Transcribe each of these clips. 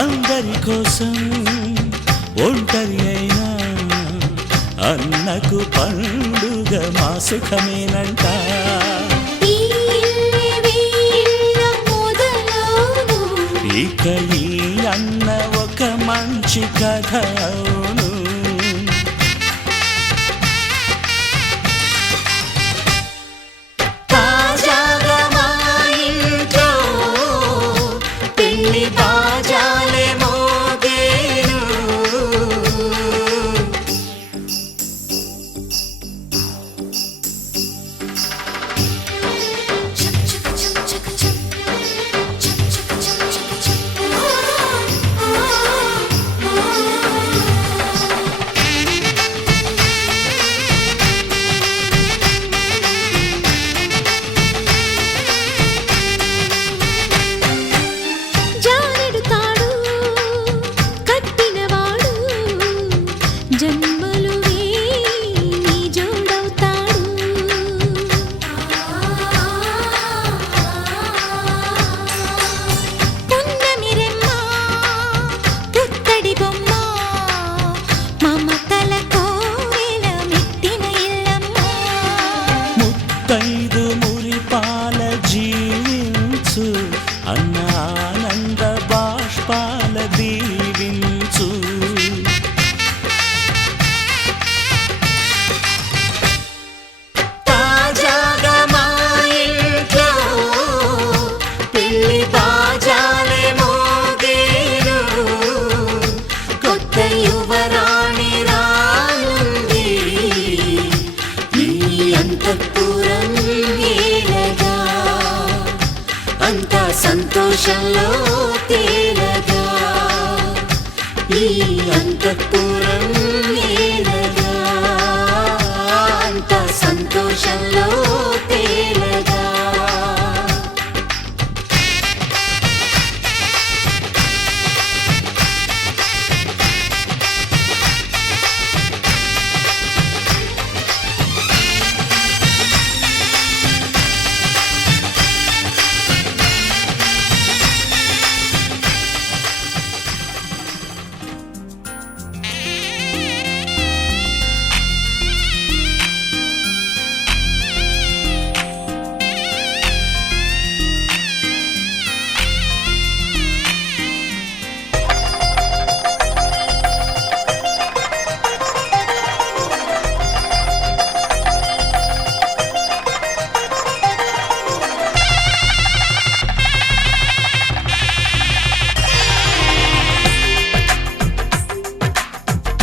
అందరి కోసం ఒంటరి అయినా అన్నకు పండుగ మా సుఖమేనంట. ఇక ఈ అన్న ఒక మంచి కథ అవును. తాజాగా మా ఇంట్లో పెళ్లి బాజాలే మోగేను. మురిపాల జీవించు అన్న ఆనంద బాష్పాల దీవించు. తాజాగా మా ఇంట్లో పెళ్లి బాజాలే మోగేను. కొత్త యువరాణి రానుంది ఈ అంతఃపురం ఏలగా. అంతా సంతోషంలో తేలగా ఈ అంతఃపురం ఏలగా. అంతా సంతోషంలో తేలగా.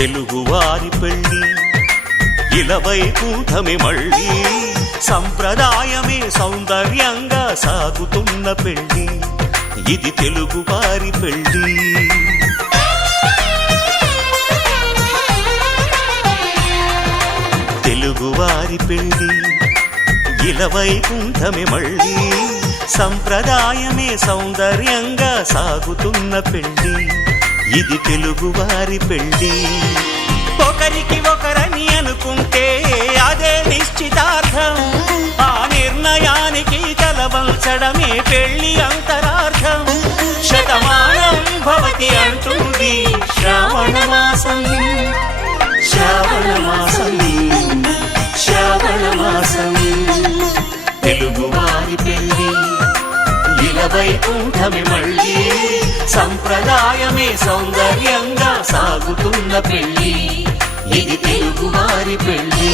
తెలుగువారి పెళ్ళి ఇలవైకుంఠమే మళ్ళీ. సంప్రదాయమే సౌందర్యంగా సాగుతున్న పెళ్ళి ఇది తెలుగువారి పెళ్ళి. తెలుగువారి పెళ్ళి ఇలవైకుంఠమే మళ్ళీ. సంప్రదాయమే సౌందర్యంగా సాగుతున్న పెళ్ళి ఇది తెలుగువారి పెళ్ళి. ఒకరికి ఒకరని అనుకుంటే అదే నిశ్చితార్థం. ఆ నిర్ణయానికి తలవంచడమే పెళ్ళి అంతరార్థం. శతమానం భవతి అంటుంది శ్రావణ మాసం. శ్రావణ మాసం శ్రావణ మాసం. తెలుగువారి పెళ్ళి ఇలవైకుంఠమే మళ్ళీ. సంప్రదాయమే సౌందర్యంగా సాగుతున్న పెళ్ళి ఇది తెలుగువారి పెళ్ళి.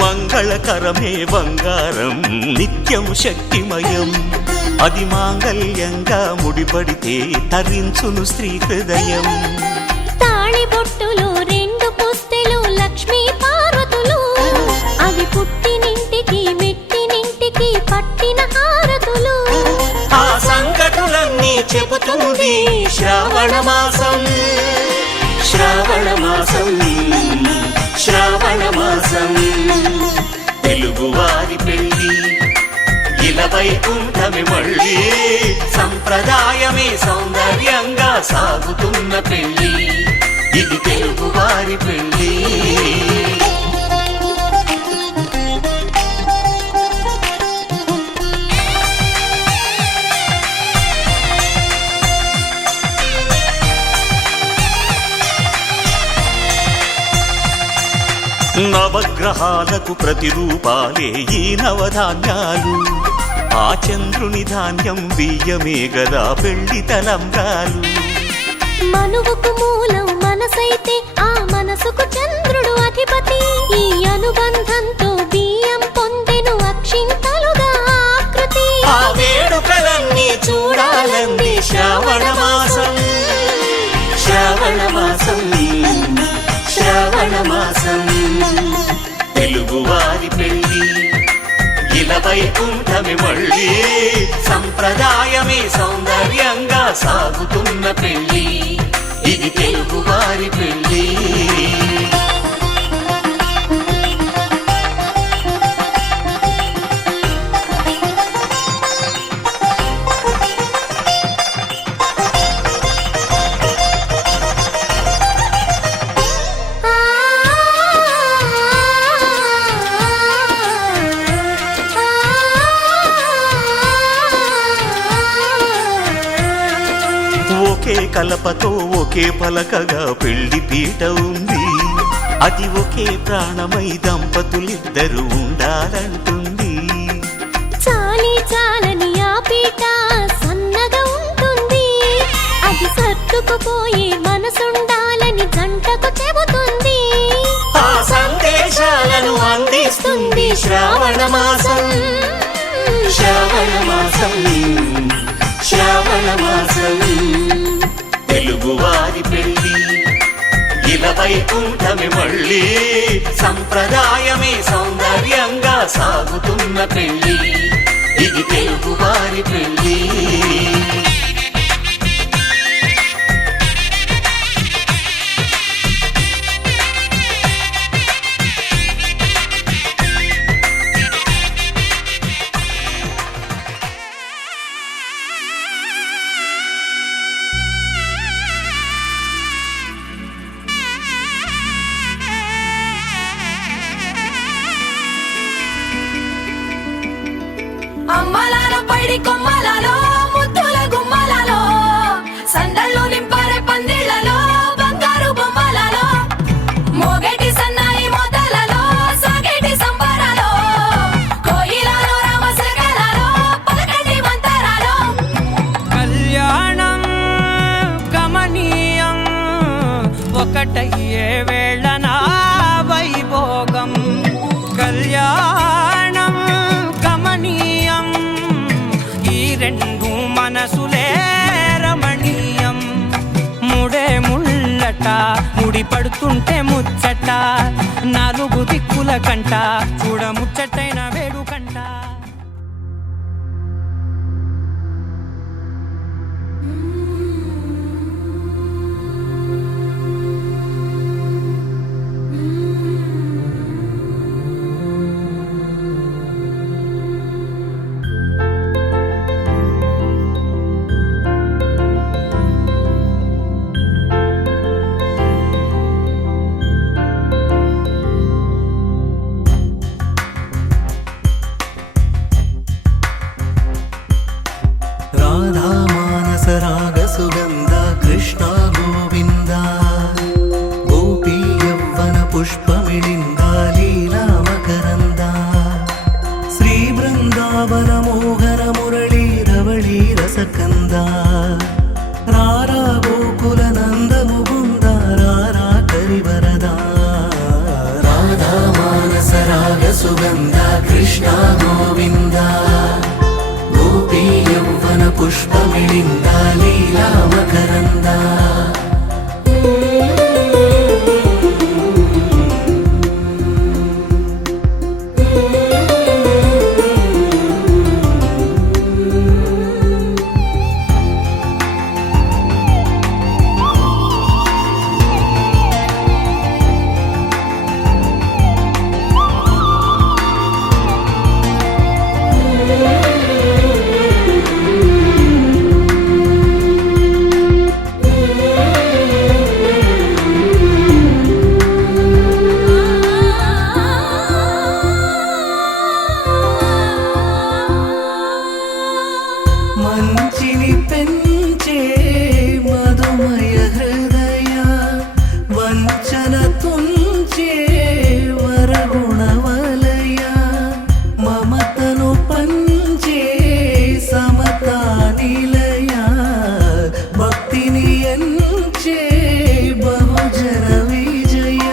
మంగళకరమే బంగారం నిత్యం శక్తిమయం. అది మాంగళ్యంగా ముడిపడితే తరించును స్త్రీ హృదయం. తాళి బొట్టులో రెండు పుస్తెలు లక్ష్మీ పార్వతులు. అవి పుట్టినింటికి మెట్టినింటికి పట్టిన హారతులు. ఆ సంకటులన్నీ చెబుతుంది శ్రావణ మాసం. శ్రావణ మాసం, శ్రావణ మాసం, తెలుగువారి పెళ్ళి ఇలా వైకుంఠమి మళ్ళీ, సంప్రదాయమే సౌందర్యంగా సాగుతున్న పెళ్ళి, ఇది తెలుగువారి పెళ్ళి. నవగ్రహాలకు ప్రతిరూపాలే ఈ నవధాన్యాలు, ఆ చంద్రుని ధాన్యం బియ్యమే గదా పెళ్లి తలంబ్రాలు. మనువుకు మూలం మనసైతే ఆ మనసుకు చంద్రుడు అధిపతి, ఈ అనుబంధంతో బియ్యం పొందెను అక్షింతలుగా ఆకృతి. ఆ వేడుకలన్నీ చూడాలంది శ్రావణ మాసం. శ్రావణ మాసం, శ్రావణ మాసం, తెలుగువారి పెళ్ళి ఇలా వైకుంఠమి మళ్ళీ, సంప్రదాయమే సౌందర్యంగా సాగుతున్న పెళ్ళి, ఇది తెలుగువారి పెళ్ళి. ఒకే కలపతో ఒకే పలకగా పెళ్లి పీట ఉంది, అది ఒకే ప్రాణమై దంపతులిద్దరూ ఉండాలంటుంది. చాలి చాలని ఆ పీట సన్నగా ఉంటుంది, అది సర్దుకుపోయే మనసుండాలని జంటకు చెబుతుంది. ఆ సందేశాలను అందిస్తుంది శ్రావణ మాసం. శ్రావణ మాసం, శ్రావణ మాసం, తెలుగువారి పెళ్ళి ఇలా వైకుంఠమి మళ్ళీ, సంప్రదాయమే సౌందర్యంగా సాగుతున్న పెళ్ళి, ఇది తెలుగువారి పెళ్ళి. అమ్మలాలో పైడి కొమ్మలలో ముద్దుల గుమ్మలలో, సందళ్ళు నింపారే పందిళ్లలో బంగారు బొమ్మలలో, మోగేటి సన్నాయి మోతలలో సాగేటి సంబరాలో, కోయిలలో రామశకలలో పలకటి మంతరాలో. కళ్యాణం గమనీయం ఒకటయ్యే వేళనా వైభోగం, కళ్యాణం గమనీయం ఈ రెండు మనసులే రమణీయం. ముడే ముళ్ళట ముడి పడుతుంటే ముచ్చట, నాలుగు దిక్కుల కంట చూడ ముచ్చటైన వేడుకంట. राधा मानस राग सुगंध कृष्ण गोविंद, गोपी यौवन पुष्पमिलिंद लीला मकरंद, श्री वृंदावन मोहन मुरली रवळी रसकंद, रारा गोकुल नंद मुकुंद रारा करिवरदा. राधा मानस राग सुगंध कृष्ण गोविंद, गोपी यौवन पुष्पमिलिंद लीला मकरंद. మంచిని పెంచే మధుమయ హృదయ వంచన తుంచే వరగుణవలయ మమతను పంచే సమతా నిలయ భక్తిని ఎంచే బహుజన విజయ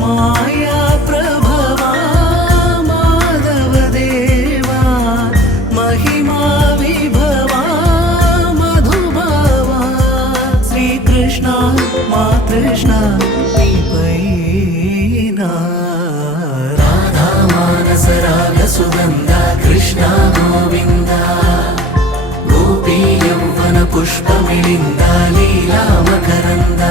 మాయా ప్రభవా మాధవ దేవా మహిమా విభవా మధుభావా శ్రీకృష్ణ మా కృష్ణ నీపైనా రాధా మానస రాగ సుగంధ కృష్ణ గోవింద గోపీ యౌవన పుష్పమిళింద లీలా మకరంద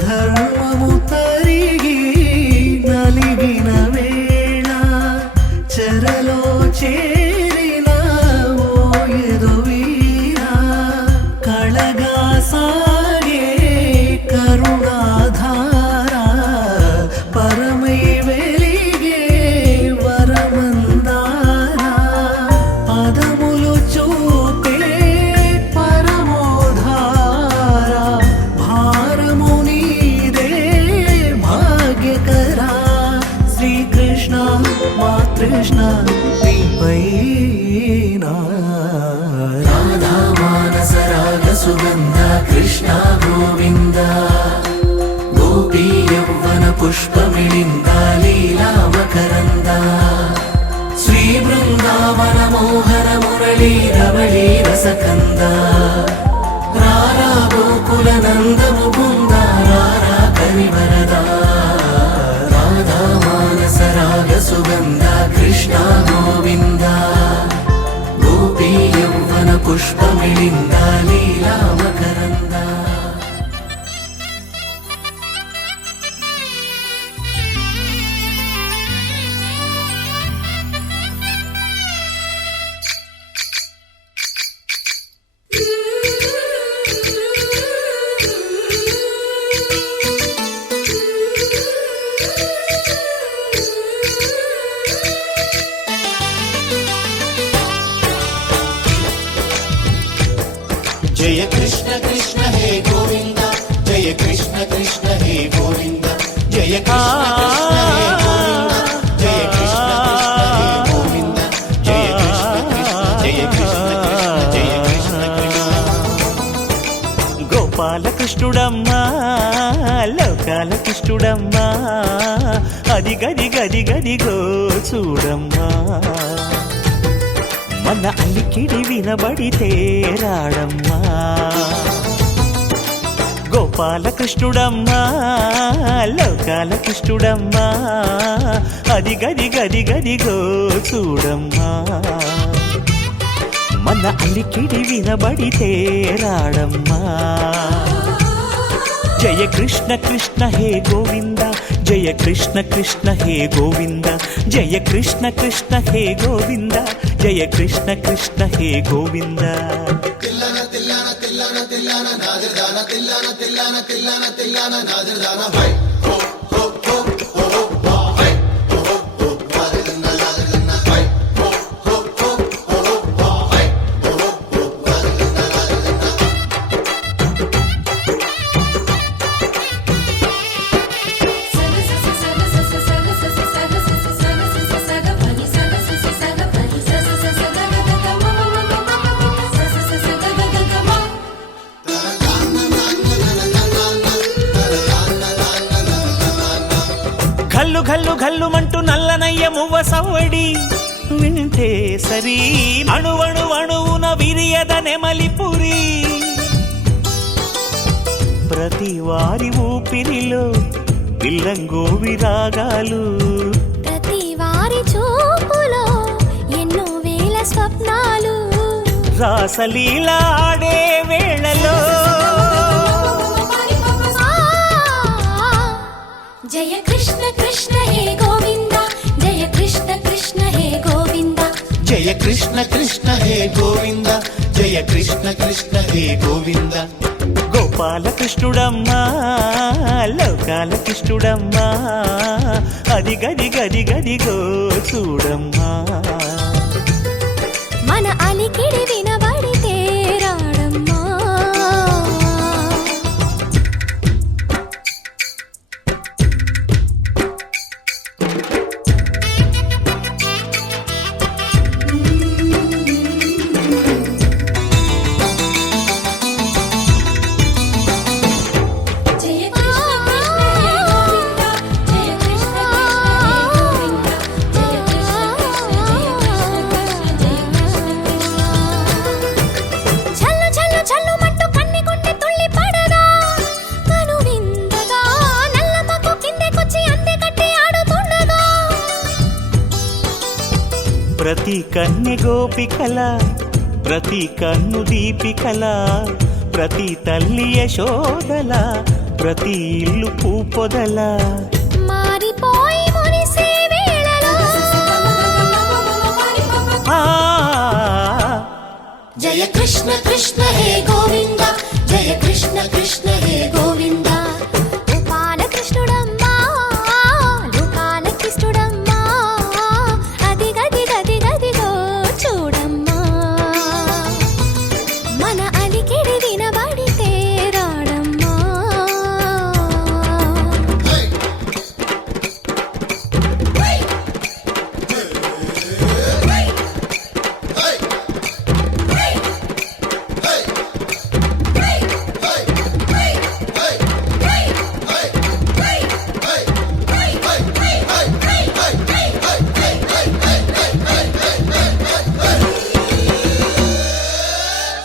ధర్మము తరిగి నలిగిన వేళ చెరలో చేరిన ఓయదు వీరా కళగా సాగే కరుణాధార పరమై వెలిగే వరమందార పదములు చూపే పరమోధార భారము నీదే భాగ్యకరా శ్రీకృష్ణ మా కృష్ణ నీపైనా రాధా మానస రాగ సుగంధ కృష్ణ గోవింద గోపీ యౌవన పుష్పమిళింద లీలా మకరంద శ్రీ బృందావన మోహన మురళీ రవళీ రసకంద రారా గోకుల నంద ముకుంద రారా కరివరద రాధా మానస రాగ సుగంధ కృష్ణ గోవింద గోపీ యౌవన పుష్పమిళింద లీలా మకరంద జయ కృష్ణ కృష్ణ హే గోవింద జయ కృష్ణ కృష్ణ హే గోవింద జయ కృష్ణ కృష్ణ హే గోవింద జయ కృష్ణ కృష్ణ హే గోవింద జయ కృష్ణ కృష్ణ గోపాలకృష్ణుడమ్మా లోకాల కృష్ణుడమ్మా అది గది గది గదిగో చూడమ్మా మన అలికిడి వినబడితే రాడమ్మా గోపాలకృష్ణుడమ్మా లోకాల కృష్ణుడమ్మా అది గది గది గదిగో చూడమ్మా మన అలికిడి వినబడితే రాడమ్మా జయ కృష్ణ కృష్ణ హే గోవింద జయ కృష్ణ కృష్ణ హే గోవింద జయ కృష్ణ కృష్ణ హే గోవింద జయ కృష్ణ కృష్ణ హే గోవింద ఘల్లు ఘల్లు ఘల్లుమంటూ నల్లనయ్య మువ్వ సవ్వడి వింటే సరి అణువణు అణువున విరియద నెమలిపురి ప్రతి వారి ఊపిరిలో పిల్లంగోవి రాగాలు, ప్రతి వారి చూపులో ఎన్నో వేల స్వప్నాలు, రాసలీల ఆడే వేళలో జయ కృష్ణ కృష్ణ హే గోవింద, జయ కృష్ణ కృష్ణ హే గోవింద, జయ కృష్ణ కృష్ణ హే గోవింద, జయ కృష్ణ కృష్ణ హే గోవింద. గోపాలకృష్ణుడమ్మా లోకాల కృష్ణుడమ్మా, అది గది గది గదిగో చూడమ్మా. మన అలికిడి వినబడితే రాడమ్మా. ప్రతి కన్నె గోపికల, ప్రతి కన్ను దీపికల, ప్రతి తల్లి యశోదల, ప్రతి ఇల్లు పూపొదల, మారిపోయి మురిసే వేళలో జయ కృష్ణ కృష్ణ హే గోవింద, జయ కృష్ణ కృష్ణ హే గోవింద. గోపాల కృష్ణుడమ్మా లోకాల కృష్ణుడమ్మా, అది గది గది గదిగో చూడమ్మా. మన అలికిడి వినబడితే రాడమ్మా.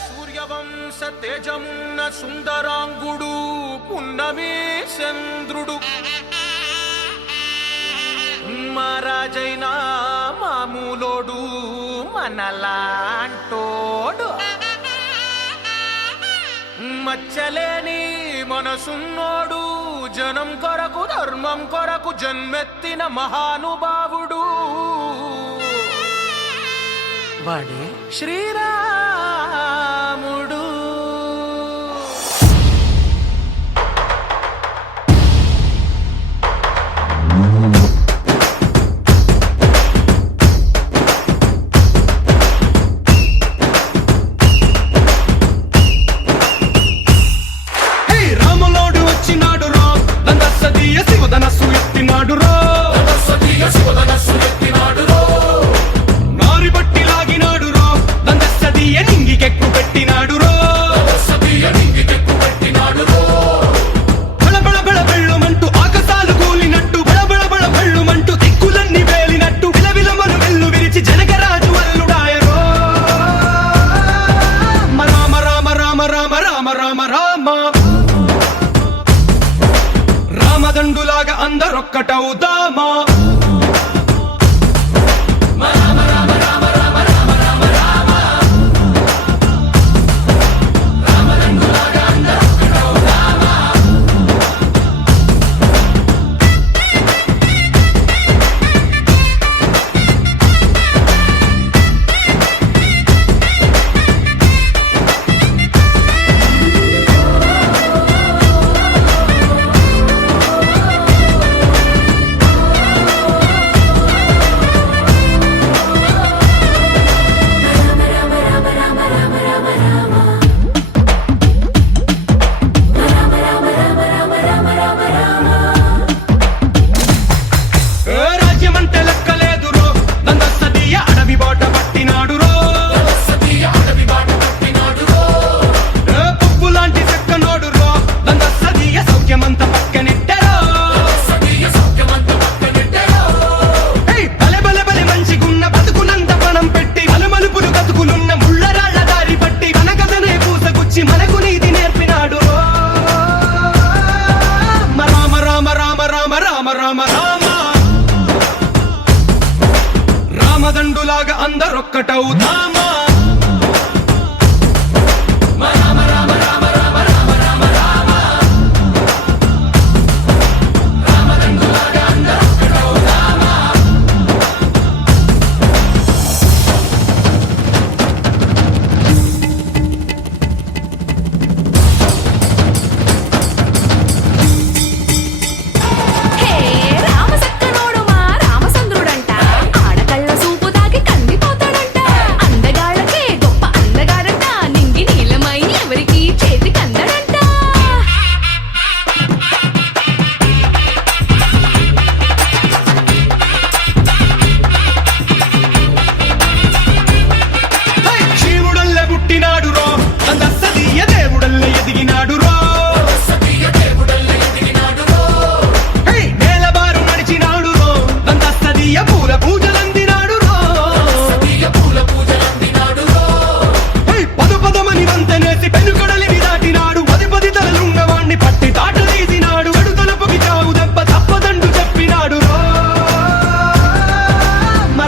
సూర్యవంశ తేజమున్న సుందరాంగుడు పున్నమి చంద్రుడు, మహారాజైన మామూలోడు మనలాంటోడు, మచ్చలేని మనసున్నోడు, జనం కొరకు ధర్మం కొరకు జన్మెత్తిన మహానుభావుడు వాడే శ్రీరాముడు. రాములోడు వచ్చినాడు రో, దండసదీయ శివధనస్సు ఎత్తినాడు రో, నారి బట్టి లాగినాడు రో, దండసదీయ నింగికెక్కు పెట్టినాడు రో, బళబళ బళ బెళ్ళుమంటూ ఆకాశాలు కూలినట్టు, బళబళ బళ బెళ్ళుమంటూ దిక్కులన్నీ వేలినట్టు, విలవిలమను వెల్లు విరిచి జనకరాజు అల్లుడాయరో. రామ రామ రామ రామ రామ రామ రామ రామదండులాగా అందరొక్కటవుదామా. రాజ్యమంటే లెక్కలేదు రో, దండసదీయ అడవి బాట పట్టినాడు రో, పువ్వు లాంటి చెక్కనోడు రో, దండసదీయ సౌఖ్యమంత పక్కనెట్టరో. బలె బలె బలె మంచిగున్న బతుకునంత పణం పెట్టి, మలుమలుపులు బతుకులున్న ముళ్ళరాళ్ల దారి పట్టి, మన కథనే పూసగుచ్చి మనకు నీతి నేర్పినాడు రో. అందరొక్కటవుదామా హే రామసక్కనోడు మా రామచంద్రుడంట ఆడకళ్ళ సూపు తాకి కందిపోతాడంట అందగాళ్ళకే గొప్ప అందగాడంట నింగి నీలమై ఎవరికి చేతి కందడంట హై! శివుడల్లే పుట్టినాడు రో అందస్తదీయ దేవుడల్లే ఎదిగినాడు రో హై! నేలబారు నడిచినాడు రో అందస్తదీయ పూల పూజలందినాడు రో హై! పదమని వంతెనేసి పెనుకడలిని దాటినాడు పది తలలున్నవాణ్ణి పట్టి తాట తీసినాడు అడు తలపుకి చావు దెబ్బ తప్పదండు చెప్పినాడు రో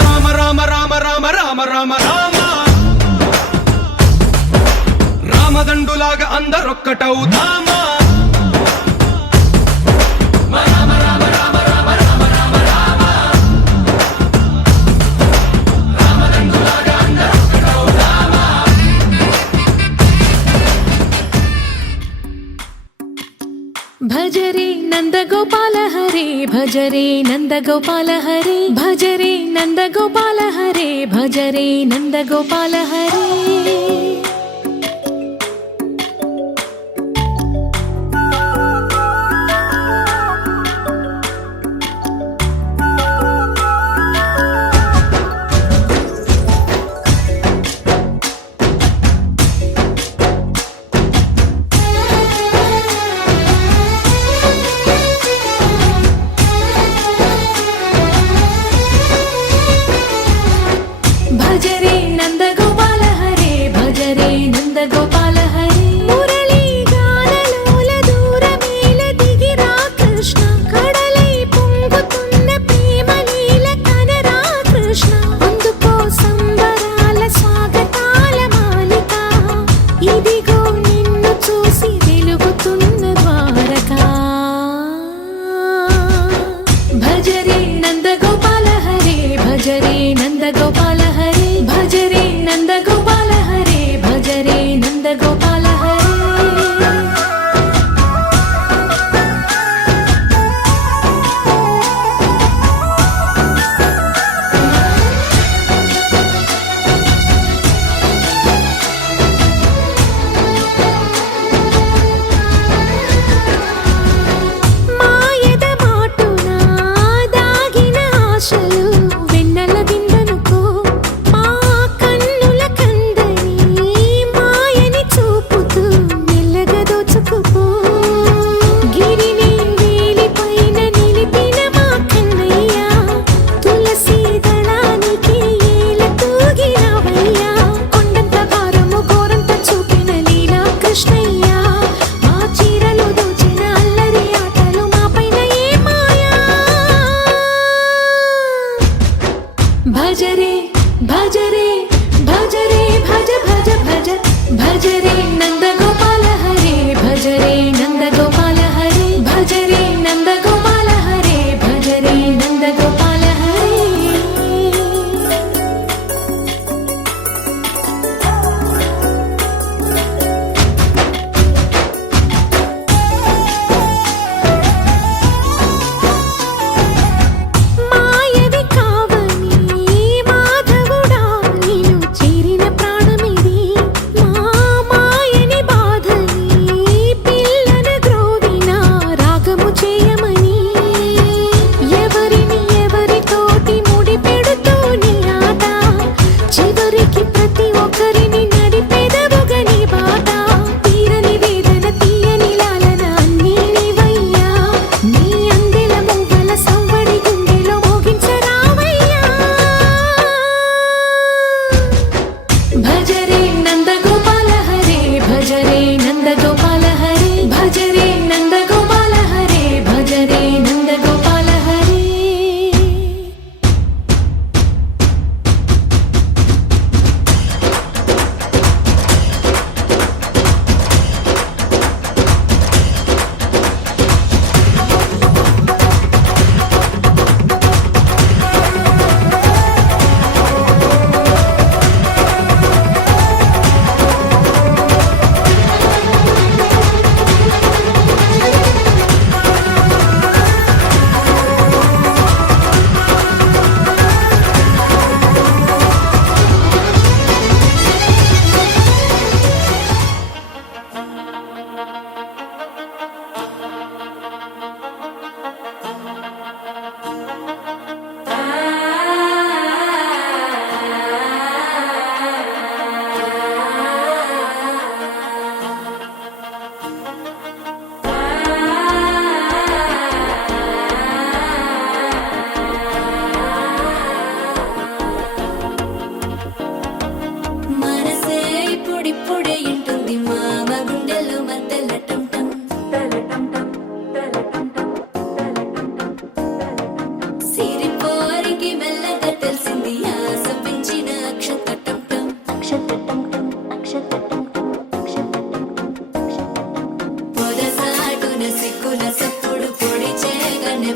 రామ రామ రామ రామ రామ రామ రామ రామదండులాగా అందరొక్కటవుదామా భజరే నందగోపాల హరే భజరే నందగోపాల హరే భజరే నందగోపాల హరే భజరే నందగోపాల హరే భజరే నందగోపాల హరే భజరే నందగోపాల హరే మురళీ గానలోల దూరమేల దిగిరా కృష్ణ కడలై పొంగుతున్న ప్రేమలీల కనరా కృష్ణ అందుకో సంబరాల స్వాగతాల మాలిక ఇదిగో నిన్ను చూసి వెలుగుతున్న ద్వారకా భజరే నందగోపాల హరే భజరే నందగోపాల హరే భజరే నందగోపాల హరే భజరే నందగోపాల హరే మాయద మాటున దాగిన ఆశలు వెన్నెల విందనుకో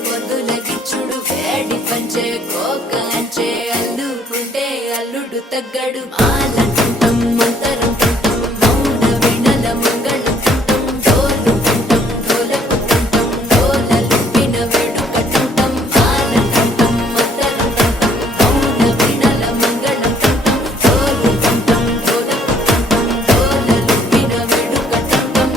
పొద్దుల గిచ్చుడు వేడి పంచే కోక అంచే అల్లుకుంటే అల్లుడు తగ్గడు ఆలంటుంటం మంతరం టుంటం మౌన వినల మంగళం టుంటం డోలు టుంటం డోలకు టుంటం డోలలు విన వేడుక టుంటం ఆలంటుంటం మంతరం టుంటం మౌన వినల మంగళం టుంటం డోలు టుంటం డోలకు టుంటం డోలలు విన వేడుక టుంటం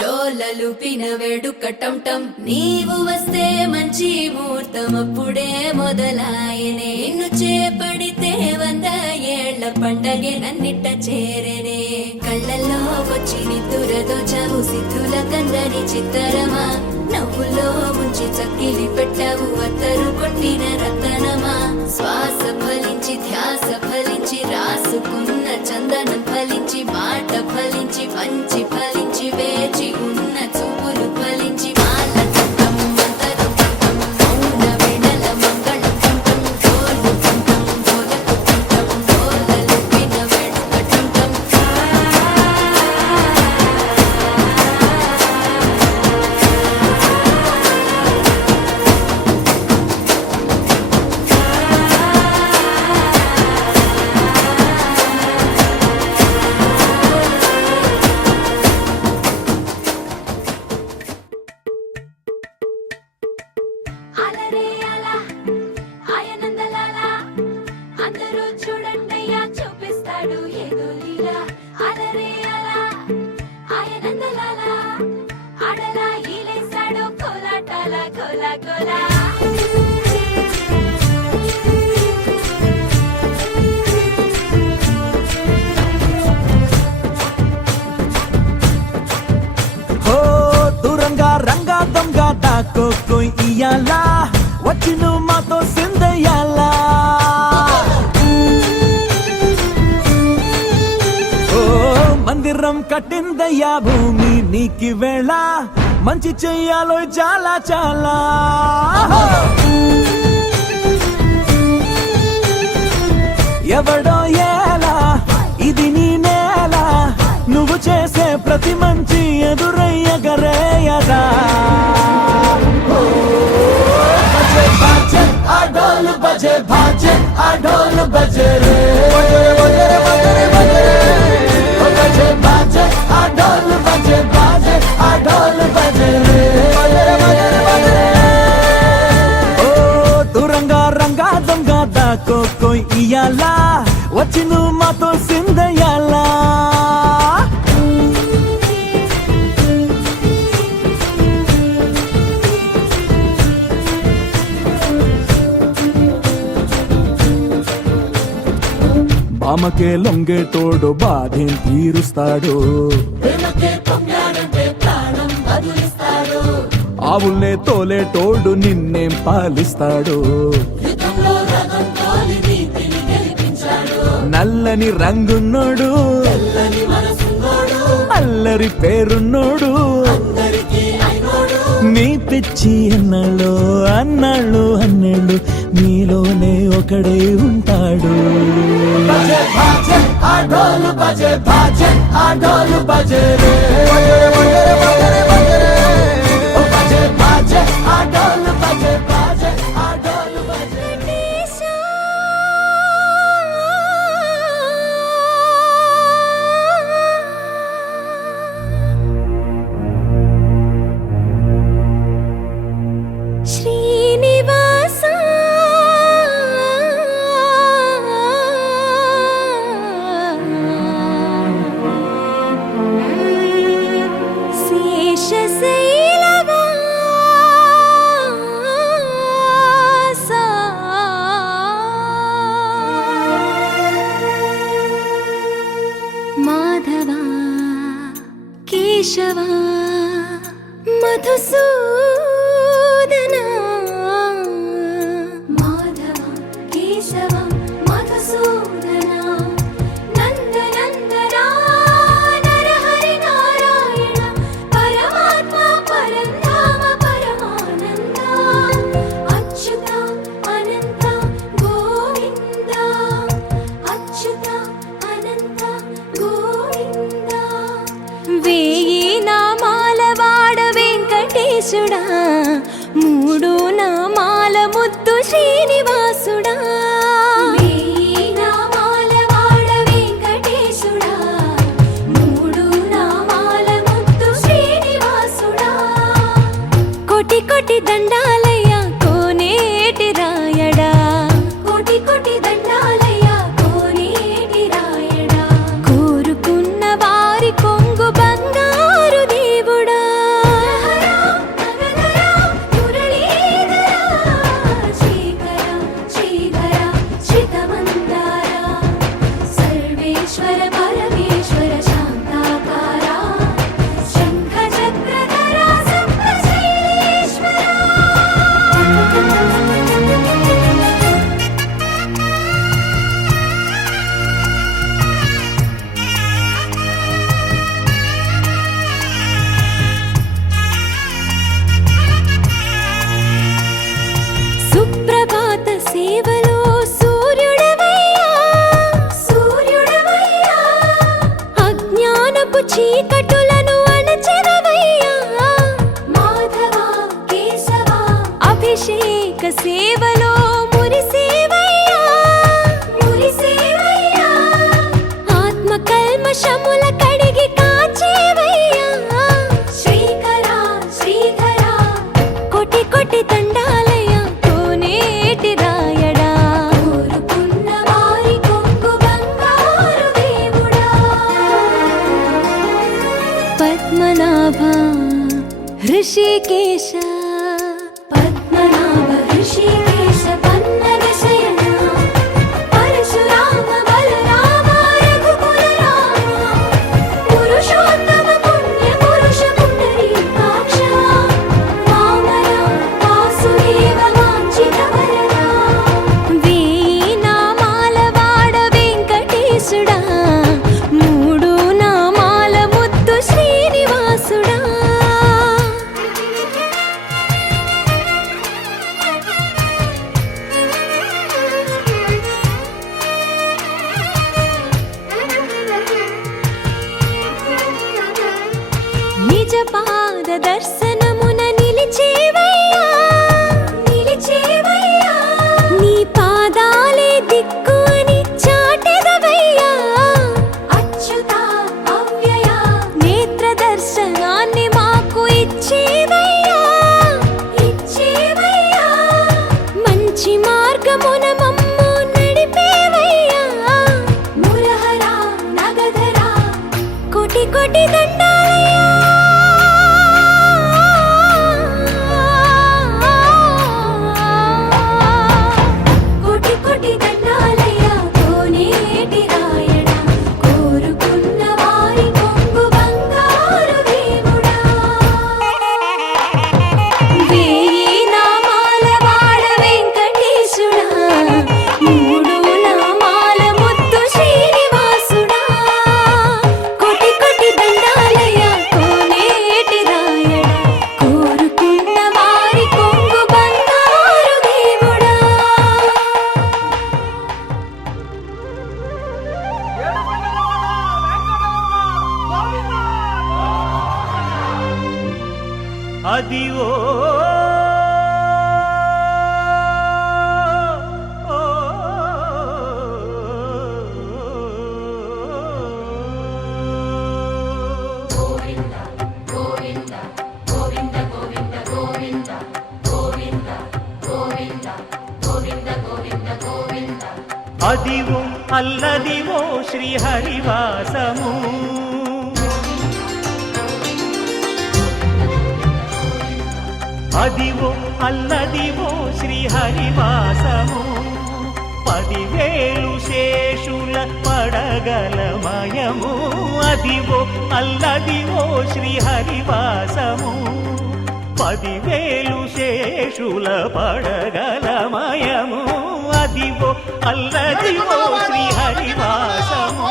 డోలలు పిన వేడుక టంటం నీవు వస్తే మంచి ముహూర్తం అప్పుడే మొదలాయనే నిన్ను చేపడితే 100 ఏళ్ల పండగే నన్నిట్ట చేరనే కళ్ళల్లో వచ్చి నిద్దురదో చవు సిద్ధుల కందని చిత్తరమా నవ్వులో ముంచి చక్కిలి పెట్టావు అత్తరు కొట్టిన రతనమా శ్వాస ఫలించి ధ్యాస ఫలించి రాసుకున్న చందనం ఫలించి మాట ఫలించి మంచి ఫలించి వేచి ఉన్న చూపులు ఫలించి మాల తంతం మంతరం తంతం మౌన వినల మంగళం తంతం డోలు తంతం డోలకు తంతం డోలలు విన వేడుక తంతం అలరే అలా ఆయనందలాలా అందరూ చూడండయ్యా చూపిస్తాడు ఏదో లీలా అలరే అలా ఆయనందలాలా ఆడలా ఈలేశాడు కోలాటాల కోలా కోలా హో దూరంగా రంగా దొంగ దాకో కోయి ఇయ్యాలా వచ్చి నువ్వు మాతో సిందయ్యాలా ఓ మందిరం కట్టిందయ్యా భూమి నీకి వేళ మంచి చెయ్యాలో చాలా చాలా ఎవడో ఎలా ఇది నీ నేల నువ్వు చేసే ప్రతి మంచి ఎదురయ్యగరేయదా బజే బాజే ఆ డోలు బజే బాజే ఆ డోలు బజే రే బజే బజే బజే ఓ బజే బాజే ఆ డోలు బజే బాజే ఆ డోలు బజే రే బజే బజే ఓ దూరంగా రంగా దొంగ దాకో కోయి ఇయ్యాలా వచ్చి నువ్వు మాతో సిందయ్యాలా బామకే లొంగేటోడు బాధేం తీరుస్తాడు ఆవుల్నే తోలేటోడు నిన్నేం పాలిస్తాడు నల్లని రంగున్నోడు అల్లరి పేరున్నోడు నీ పిచ్చి అన్నాళ్ళు అన్నాళ్ళు అన్నేళ్ళు నీలోనే ఒకడే ఉంటాడు బజే బాజే ఆ డోలు బజే బాజే ఆ డోలు బజే రే ఓ బజే బాజే ఆ డోలు బజే బాజే ఆ డోలు బజే శ్రీనివాస మధుసూదన మాధవ కేశవ మధుసూదన నందనందన నరహరి నారాయణ పరమాత్మ పరంధామ పరమానంద అచ్యుత అనంత గోవింద అచ్యుత అనంత గోవింద వేయి నామాల వాడ వెంకటేశుడా మూడు నామాల ముద్దు శ్రీనివాసుడా వేయి నామాల వాడ వెంకటేశుడా మూడు నామాల ముద్దు శ్రీనివాసుడా కోటి కోటి దండాలయ్య కోనేటి రాయడా కోటి కోటి దండాలయ్య కోనేటి రాయడా కోరుకున్న వారి కొంగు బంగారు దేవుడా సర్వేశ్వర పరమేశ్వర శాంతాకార శంఖ చక్రధర సప్తశైలేశ్వర సుప్రభాత సేవలో సూర్యుడవయ్యా సూర్యుడవయ్యా అజ్ఞానపు చీకటులను అణచెదవయ్యా మాధవ కేశవ అభిషేక సేవలో మురిసేవయ్యా మురిసేవయ్యా ఆత్మ కల్మషముల కడిగి కాచేవయ్యా శ్రీకర శ్రీధర కోటి కోటి దండాలయ కోనేటి రాయడా కోరుకున్న వారి కొంగు బంగారు దేవుడా పద్మనాభ హృషికేశ పద్మనాభ హృషికేశ పన్నగ శయన పరశురామ బలరామ రఘుకుల రామ పురుషోత్తమ పుణ్య పురుష పుండరీకాక్ష వామన వాసుదేవ వాంఛిత వరద వేయి నామాల వాడ వెంకటేశుడా మూడు నామాల ముద్దు శ్రీనివాసుడా నిజ పాద దర్శనమున నిలిచేవయ్యా నిలిచేవయ్యా నీ పాదాలే దిక్కు అని చాటెదవయ్యా అచ్యుత అవ్యయ నేత్ర దర్శనాన్ని మాకు ఇచ్చేవయ్యా ఇచ్చేవయ్యా మంచి మార్గమున మమ్ము నడిపేవయ్యా మురహర నగధర కోటి కోటి దండాలయ్యా కోటి కోటి దండాలయ్య కోనేటి రాయడా కోరుకున్న వారి కొంగు బంగారు దేవుడా వేయి నామాల వాడ వెంకటేశుడా మూడు నామాల ముద్దు శ్రీనివాసుడా కోటి కోటి దండాలయ్య కోనేటి రాయడా కోరుకున్న వారి కొంగు బంగారు దేవుడా అదివో అదివో అల్లదివో శ్రీహరివాసము అదివో అల్లదివో శ్రీహరివాసము 10,000 శేషుల పడగలమయము అదివో అల్లదివో శ్రీహరివాసము 10,000 శేషుల పడగలమయము అదివో అల్లదివో శ్రీహరివాసము.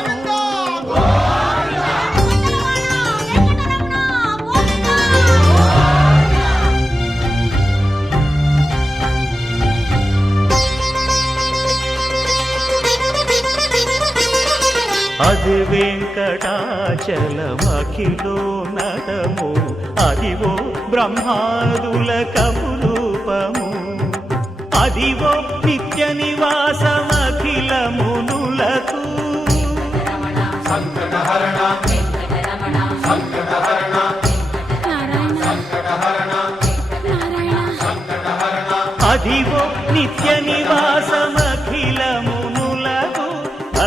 అది వెంకటాచలమఖిలో నటము అదివో బ్రహ్మాదుల కపురూపము అదివో నిత్య నివాసమఖిల మునులకు. అదివో నిత్య నివాసమఖిల మునులకు.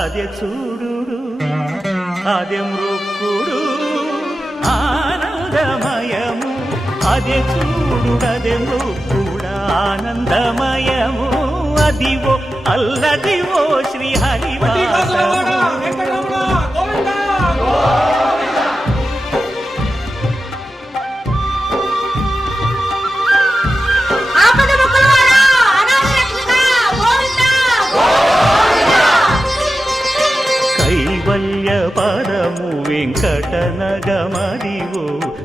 అదే చూడు అదే మృక్కుడు ఆనందమయము అదే చూడు అదే మృక్కుడు ఆనందమయము అదివో అల్లదివో శ్రీహరివాసము. కైవల్య పదము వెంకటనగమదివో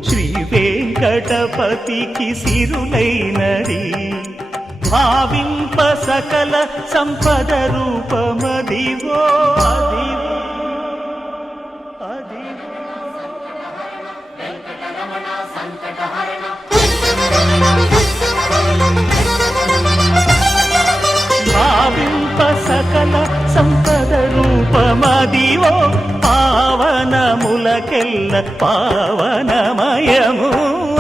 శ్రీ వెంకటపతికి సిరులైనది భావింప సకల సంపద రూపమదివో అదివో అదివో భావింప సకల సంపద రూపమదివో పావనములకెల్ల పావనమయము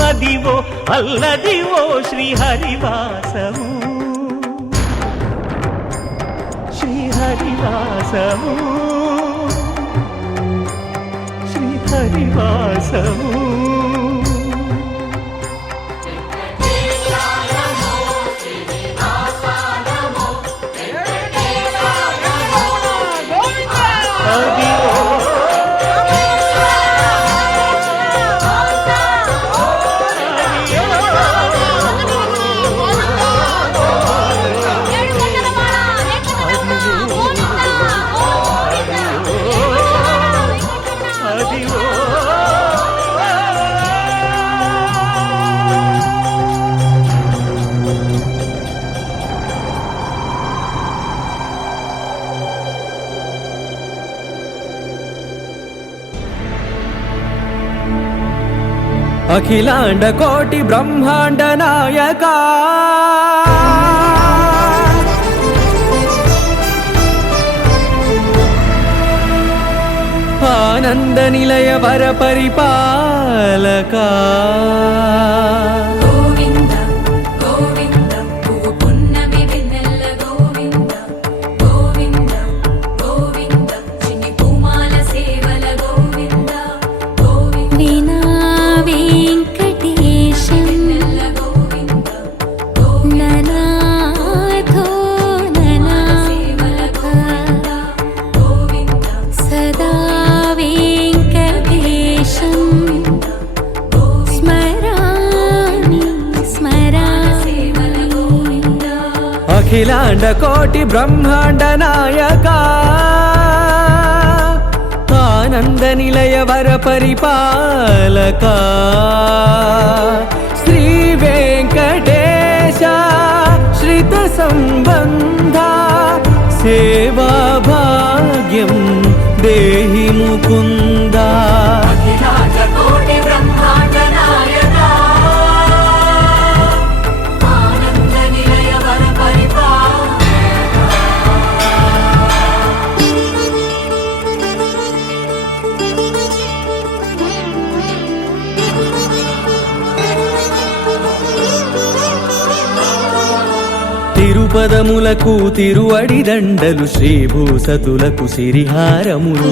అదివో అల్లదివో శ్రీహరివాసము. శ్రీహరివాసము శ్రీహరివాసము. అఖిలాండ కోటి బ్రహ్మాండ నాయక ఆనంద నిలయ వర పరిపాలక గోవింద గోవింద పువ్వు పున్నమి వెన్నెల గోవింద గోవింద గోవింద చిన్ని పూమాల సేవల గోవింద గోవింద వెంకటేశం గోవింద ననాథో ననా సేవల గోవింద గోవింద సదా వెంకటేశం స్మరామి స్మరామి సేవల గోవింద. అఖిలాండ కోటి బ్రహ్మాండ నాయక ఆనంద నిలయ వర పరిపాలక శ్రీ వెంకటేశ శ్రిత సంబంధ సేవా భాగ్యం దేహి ముకుంద. తిరుపదములకు తిరువడి దండలు శ్రీభూసతులకు సిరిహారములు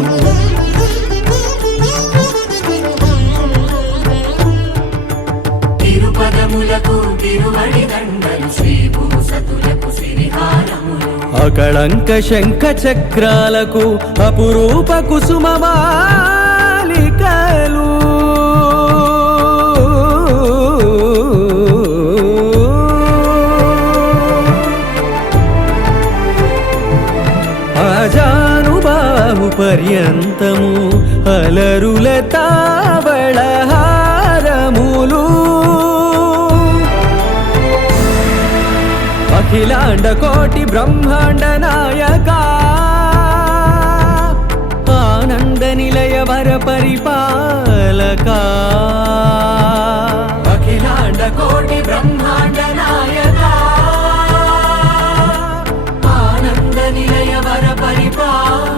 తిరుపదములకు తిరువడి దండలు శ్రీభూసతులకు సిరిహారములు అకళంక శంఖ చక్రాలకు అపురూప కుసుమమాలికలు. పర్యంతము అలరుల తావళహారములు అఖిలాండ కోటి బ్రహ్మాండ నాయక ఆనంద నిలయ వర పరిపాలక అఖిలాండ కోటి బ్రహ్మాండ నాయక ఆనంద నిలయ వర పరిపాలక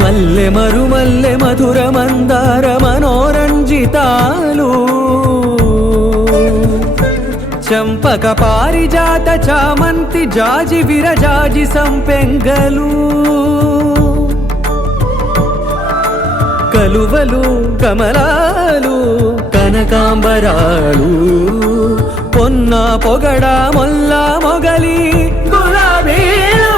మల్లె మరుమల్లె మధుర మందార మనోరంజితాలు చంపక పారిజాత చామంతి జాజి విరజాజి సంపెంగలు కలువలు కమలాలు కనకాంబరాలు పొన్న పొగడ మొల్ల మొగలి గులాబీలు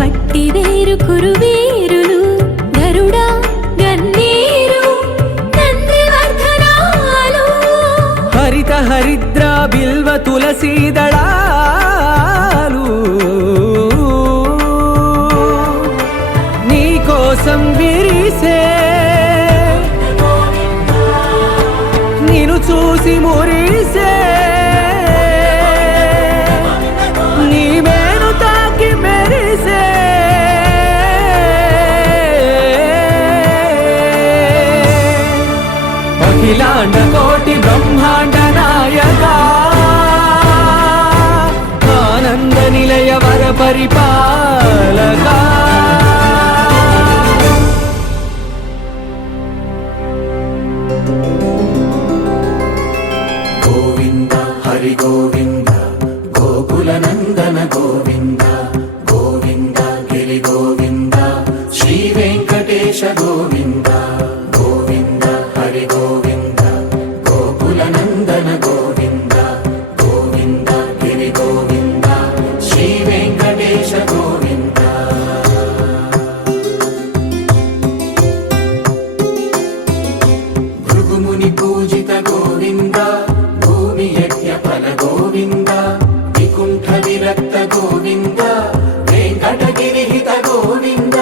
వట్టి వేరు కురువేరులు గరుడా గన్నేరు నందివర్ధనాలు హరిత హరిద్ర బిల్వ తులసీదళాలు నీ కోసం విరిసే నిన్ను చూసి మురిసే నీ మేను తాకి మెరిసే అఖిలాండ కోటి బ్రహ్మాండ నాయక ఆనంద నిలయ వర పరిపాలక గోవింద హరి గోవింద గోకుల నందన గోవింద గోవింద గిరి గోవింద శ్రీ వెంకటేశ గోవింద గోవింద హరి గోవింద గోకుల నందన గోవింద గోవింద గిరి గోవింద శ్రీ వెంకటేశ గోవింద భృగుముని పూజిత గోవింద భూమి యజ్ఞ ఫల గోవింద వికుంఠ విరక్త గోవింద వెంకటగిరిహిత గోవింద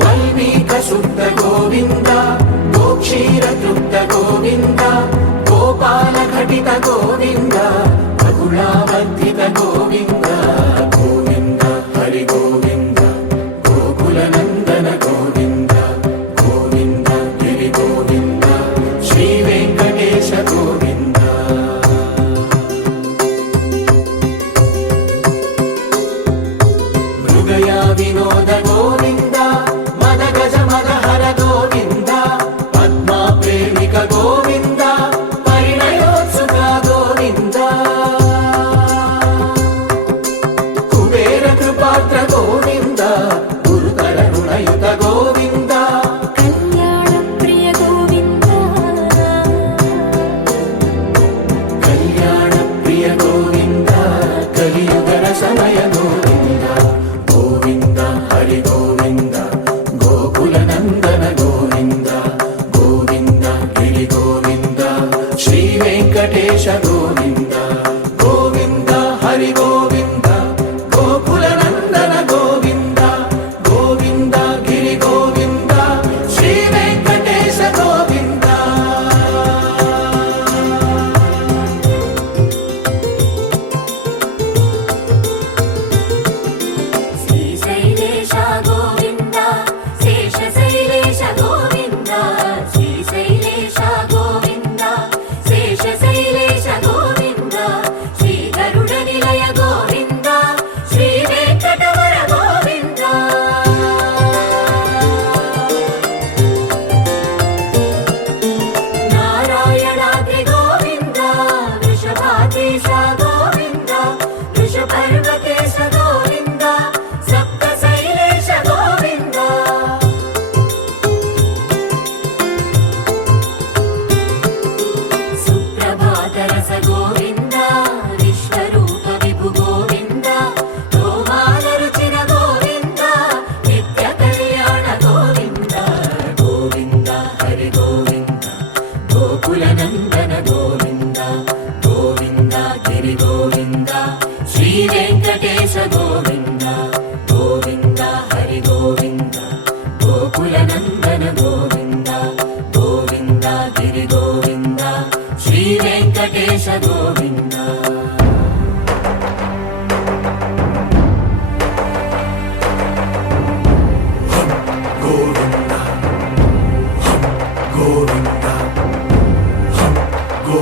వల్మీక శుద్ధ గోవింద గోక్షీర తృప్త గోవింద గోపాల ఘటిత గోవింద బహుళావర్ధిత గోవింద గోవింద హరి గోవింద గోకుల నందన గోవింద గోవింద గిరి గోవింద శ్రీ వెంకటేశ గోవింద మృగయా వినోద గోవింద మద గజ మద హర గోవింద పద్మా ప్రేమిక గోవింద పరిణయోత్సుక గోవింద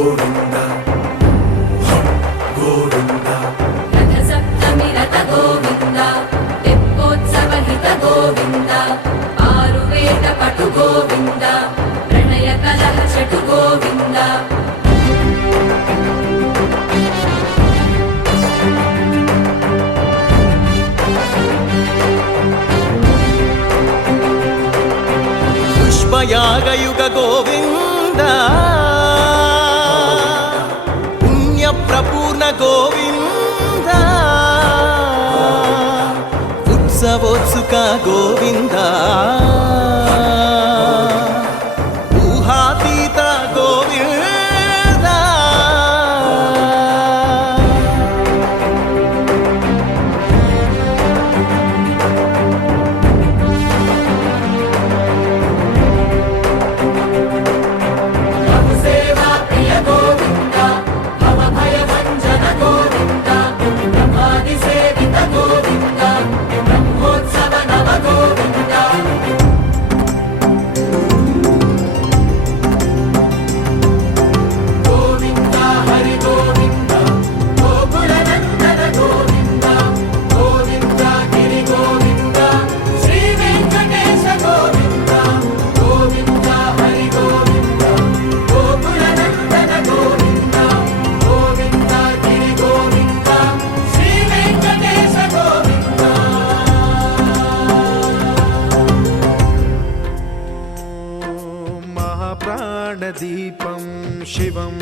గోవింద హం గోవింద రథ సప్తమి రథ గోవింద తెప్పోత్సవ హిత గోవింద ఆరువేద పటు గోవింద ప్రణయ కలహ చటు గోవింద పుష్పయాగయుగ గోవింద పుణ్య ప్రపూర్ణ గోవింద ఉత్సవోత్సుక గోవింద ఊహాతీత గోవింద సేవా ప్రియ గోవింద భవ భయ భంజన గోవింద బ్రహ్మాది సేవిత గోవింద బ్రహ్మోత్సవ నవ గోవింద గోవింద హరి గోవింద గోకుల నందన గోవింద గోవింద గిరి గోవింద శ్రీ వెంకటేశ గోవింద గోవింద హరి గోవింద గోకుల నందన గోవింద గోవింద గిరి గోవింద శ్రీ వెంకటేశ గోవింద మహాప్రాణదీపం శివం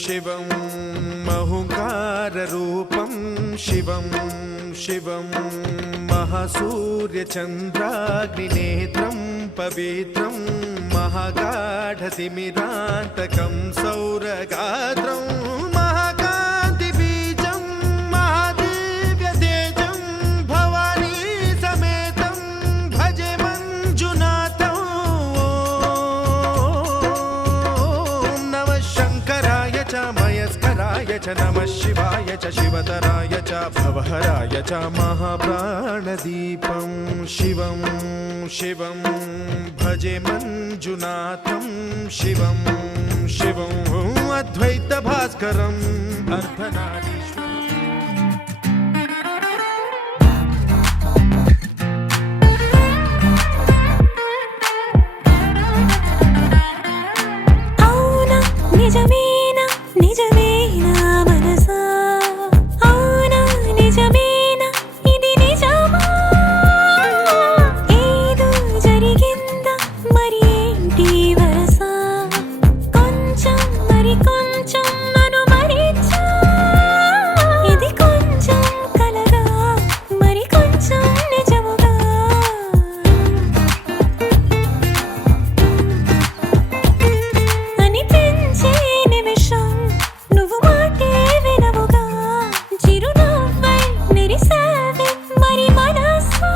శివం మహుంకారరూపం శివం శివం మహాసూర్యచంద్రాగ్నినేత్రం పవిత్రం మహాగాఢతిమిరాంతకం సౌరగాత్రం మహాకాంతిబీజం మహాదివ్యతేజం భవానీ సమేతం భజే మంజునాథం ఓం నమః శంకరాయ చ మయస్కరాయ చ నమః శివాయ చ శివతరాయ చ భవహరాయ చ మహాప్రాణదీపం శివం శివం భజే మంజునాథం శివం శివం అద్వైత భాస్కరం అర్ధనారీశ్వరం అవునా నిజమేనా నిజమేనా మనసా అవునా నిజమేనా ఇది నిజమా ఏదో జరిగిందా మరి ఏంటి వరసా కొంచెం మరి కొంచెం నన్ను మరిచా ఇది కొంచెం కలగా మరి కొంచెం నిజముగా అనిపించే నిమిషం నువ్వు మాటే వినవుగా చిరునవ్వై మెరిసావే మరి మనసా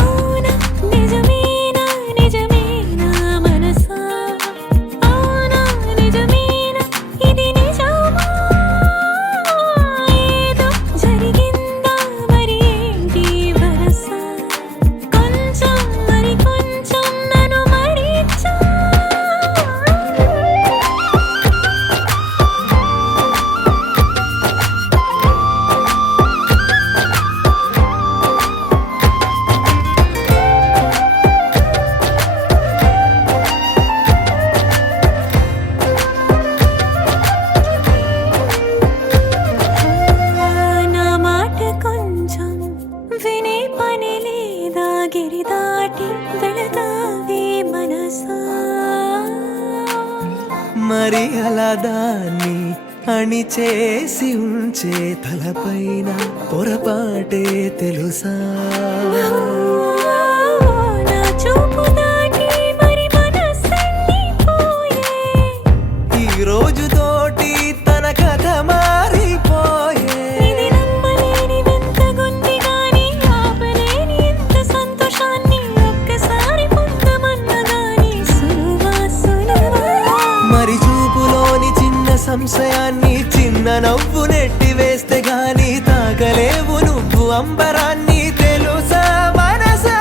అవునా నిజమేనా నిజమేనా మనసా అవునా నిజమేనా ఇది నిజమా ఏదో జరిగిందా మరి ఏంటి వరసా కొంచెం మరి కొంచెం నన్ను మరిచా నా మాట కొంచెం వినే పని లేదా గిరి దాటి వెళతావే మనసా మరి అలా దాన్ని అణి చేసి ఉంచే తలపైన పొరపాటే తెలుసా నా చూపు దాటి మరి మనసన్నీ పోయే ఈ రోజుతోటి తన కథ మారిపోయే ఇది నమ్మలేని వింతగుంది గాని ఆపలేని ఎంత సంతోషాన్ని ఒక్కసారి పొందమన్నదాని సులువా మరి చూపులోని చిన్న సంశయాన్ని చిన్న నవ్వు నెట్టి వేస్తే గాని తాగలేవు నువ్వు అంబరాన్ని తెలుసా మనసా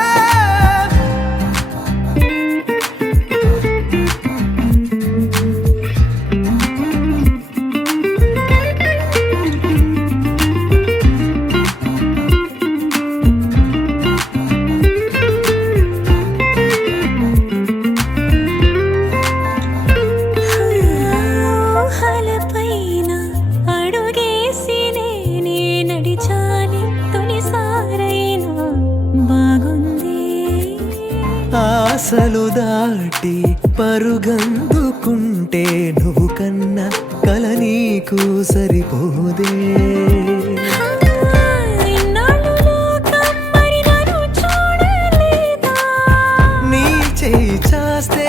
వరసలు దాటి పరుగందుకుంటే నువ్వు కన్న కల నీకు సరిపోదే ఇన్నాళ్ళు లోకం మరి నన్ను చూడలేదా నీ చేయి చాస్తే